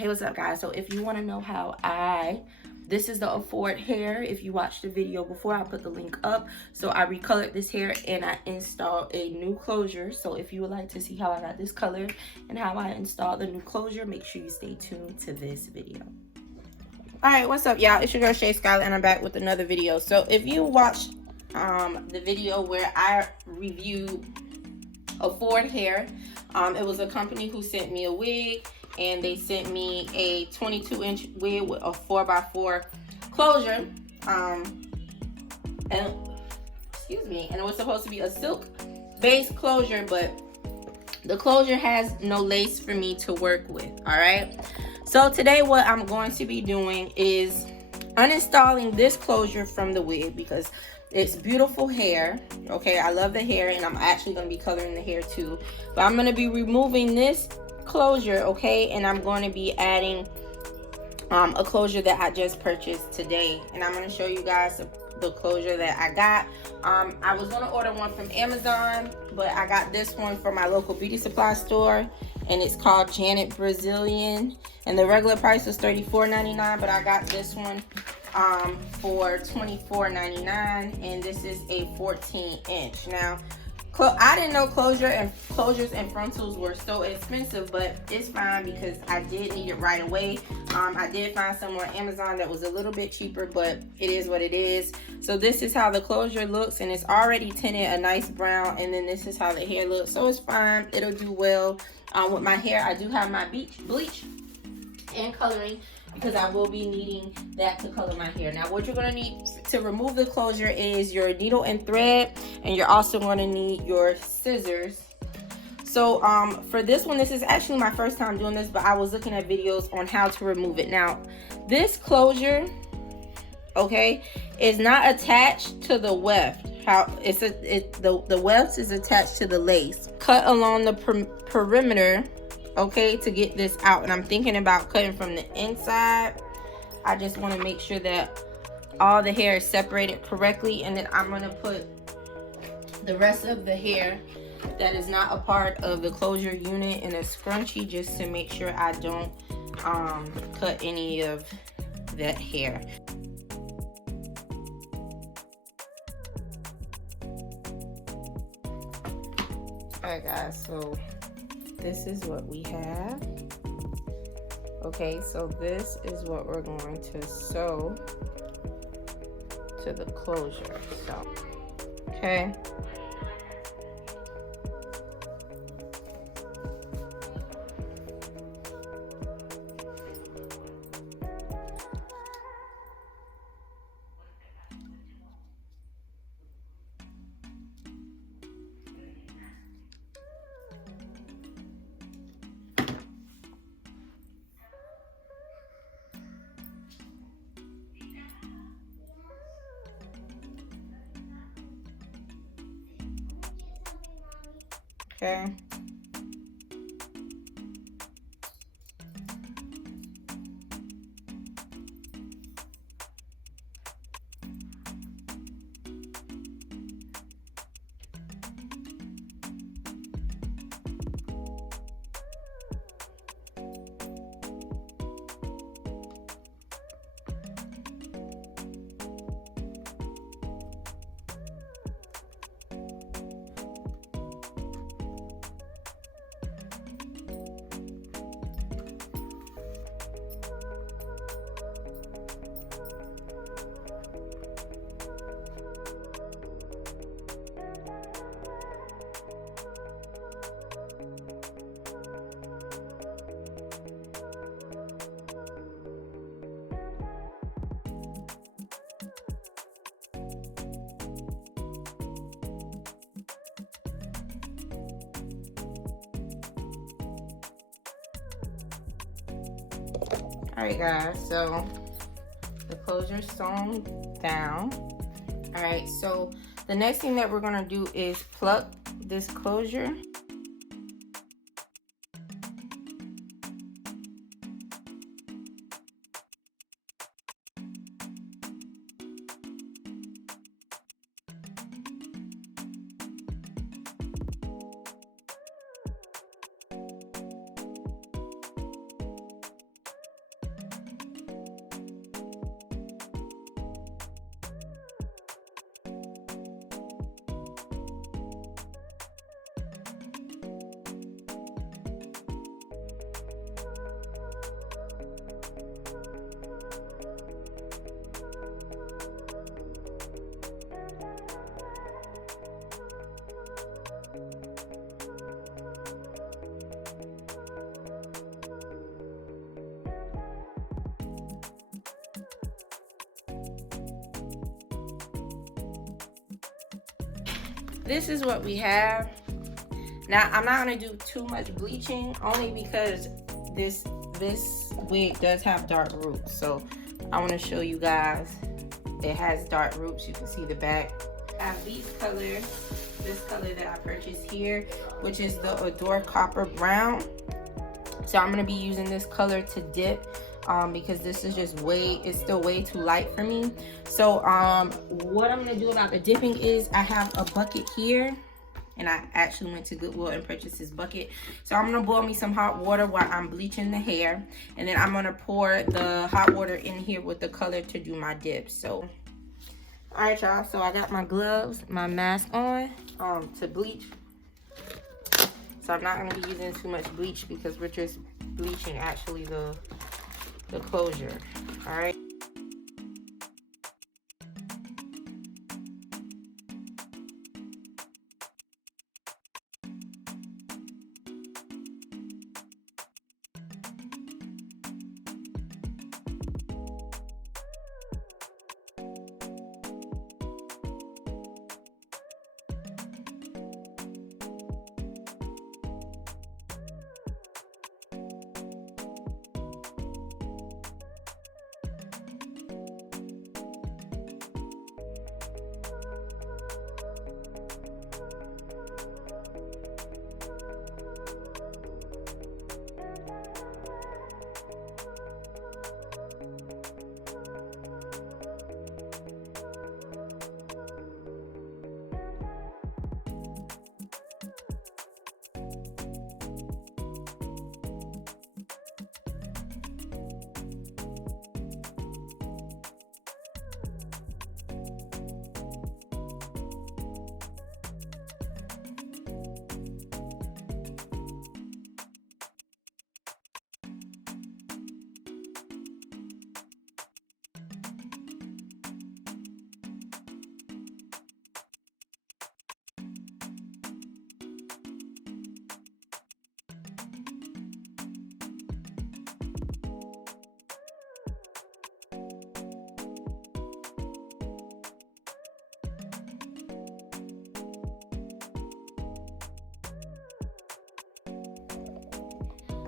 Hey, what's up guys? So if you want to know how this is the AffordHair. If you watched the video before, I put the link up. So I recolored this hair and I installed a new closure. So if you would like to see how I got this color and how I installed the new closure, make sure you stay tuned to this video. All right, what's up y'all? It's your girl shayskyler and I'm back with another video. So if you watched the video where I reviewed AffordHair, it was a company who sent me a wig, and they sent me a 22-inch wig with a 4x4 closure, and excuse me, and it was supposed to be a silk based closure, but the closure has no lace for me to work with. All right, so today what I'm going to be doing is uninstalling this closure from the wig because it's beautiful hair. Okay, I love the hair, and I'm actually going to be coloring the hair too, but I'm going to be removing this closure, okay, and I'm going to be adding a closure that I just purchased today, and I'm going to show you guys the closure that I got. I was going to order one from Amazon, but I got this one from my local beauty supply store, and it's called Janet Brazilian, and the regular price was $34.99, but I got this one for $24.99, and this is a 14-inch. Now I didn't know closures and frontals were so expensive, but it's fine because I did need it right away. I did find some on Amazon that was a little bit cheaper, but it is what it is. So this is how the closure looks, and it's already tinted a nice brown, and then this is how the hair looks. So it's fine, it'll do well with my hair. I do have my bleach and coloring because I will be needing that to color my hair. Now what you're going to need to remove the closure is your needle and thread, and you're also going to need your scissors. So for this one, this is actually my first time doing this, but I was looking at videos on how to remove it. Now this closure, okay, is not attached to the weft. The weft is attached to the lace. Cut along the perimeter, okay, to get this out. And I'm thinking about cutting from the inside. I just want to make sure that all the hair is separated correctly, and then I'm going to put the rest of the hair that is not a part of the closure unit in a scrunchie, just to make sure I don't cut any of that hair. Alright guys, so this is what we have. Okay, so this is what we're going to sew to the closure. So, okay. Okay. Alright guys, so the closure's sewn down. Alright, so the next thing that we're going to do is pluck this closure. this is what we have. Now, I'm not gonna do too much bleaching, only because this wig does have dark roots. So I wanna show you guys, it has dark roots. You can see the back. I have these colors, this color that I purchased here, which is the Adore Copper Brown. So I'm gonna be using this color to dip because this is just it's still way too light for me. So what I'm gonna do about the dipping is I have a bucket here, and I actually went to Goodwill and purchased this bucket. So I'm gonna boil me some hot water while I'm bleaching the hair, and then I'm gonna pour the hot water in here with the color to do my dip. So all right, y'all, so I got my gloves, my mask on to bleach. So I'm not gonna be using too much bleach because we're just bleaching actually the closure. All right.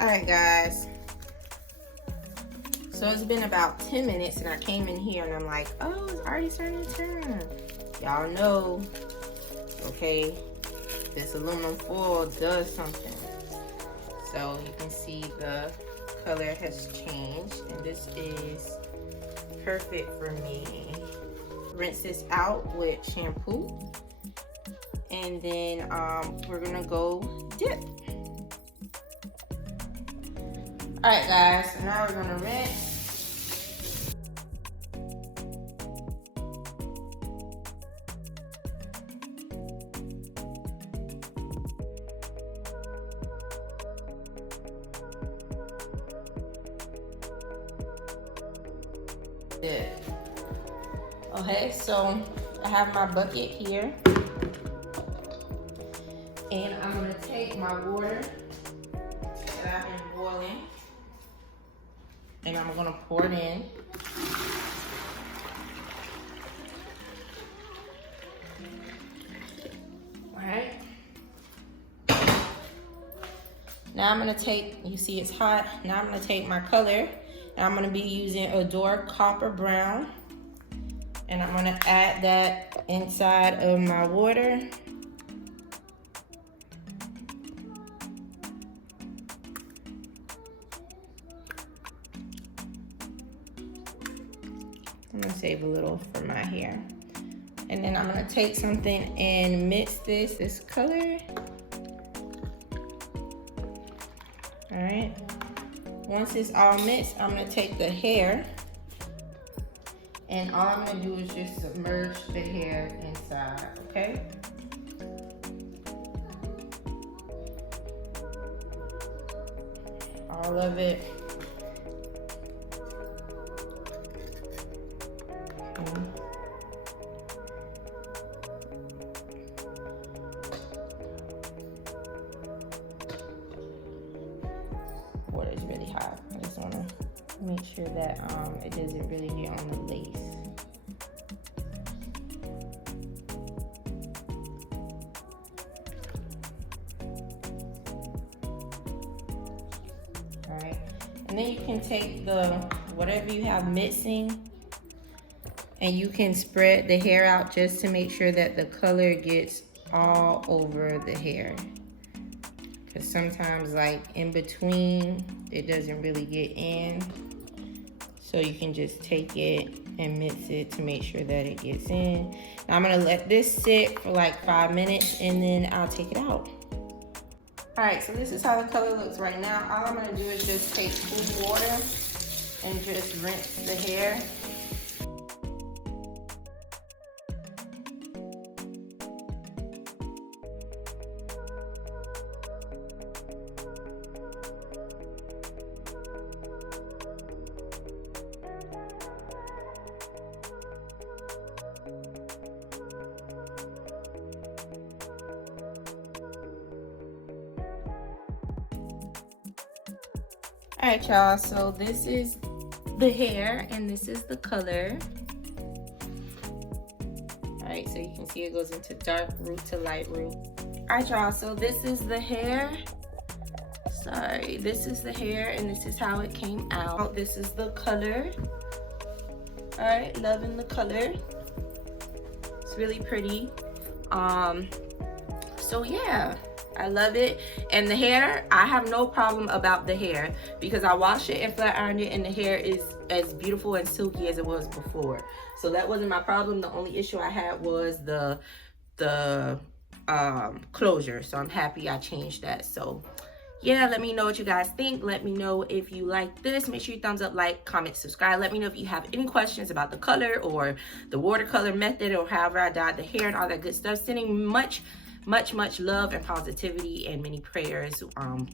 All right, guys, so it's been about 10 minutes and I came in here and I'm like, oh, it's already starting to turn. Y'all know, okay, this aluminum foil does something. So you can see the color has changed, and this is perfect for me. Rinse this out with shampoo, and then we're gonna go dip. All right, guys, so now we're gonna rinse. Dip. Okay, so I have my bucket here, and I'm gonna take my water that I've been boiling, and I'm gonna pour it in. All right. Now I'm gonna take, you see it's hot. Now I'm gonna take my color, and I'm gonna be using Adore Copper Brown, and I'm gonna add that inside of my water. I'm gonna save a little for my hair. And then I'm gonna take something and mix this color. All right. Once it's all mixed, I'm gonna take the hair, and all I'm gonna do is just submerge the hair inside, okay? All of it. Water is really hot. I just want to make sure that it doesn't really get on the lace. can take the whatever you have mixing and you can spread the hair out just to make sure that the color gets all over the hair. Because sometimes like in between, it doesn't really get in. So you can just take it and mix it to make sure that it gets in. Now I'm gonna let this sit for like 5 minutes and then I'll take it out. All right, so this is how the color looks right now. All I'm gonna do is just take cool water and just rinse the hair. All right, y'all, so this is the hair and this is the color. All right, so you can see it goes into dark root to light root. All right, y'all, so this is the hair. Sorry, this is the hair and this is how it came out. This is the color. All right, loving the color. It's really pretty. So yeah, I love it. And the hair, I have no problem about the hair because I washed it and flat ironed it and the hair is as beautiful and silky as it was before. So that wasn't my problem. The only issue I had was the closure. So I'm happy I changed that. So yeah, let me know what you guys think. Let me know if you like this. Make sure you thumbs up, like, comment, subscribe. Let me know if you have any questions about the color or the watercolor method or however I dyed the hair and all that good stuff. Sending much love and positivity and many prayers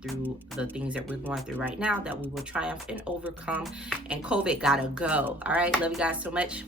through the things that we're going through right now, that we will triumph and overcome, and COVID gotta go. All right, love you guys so much.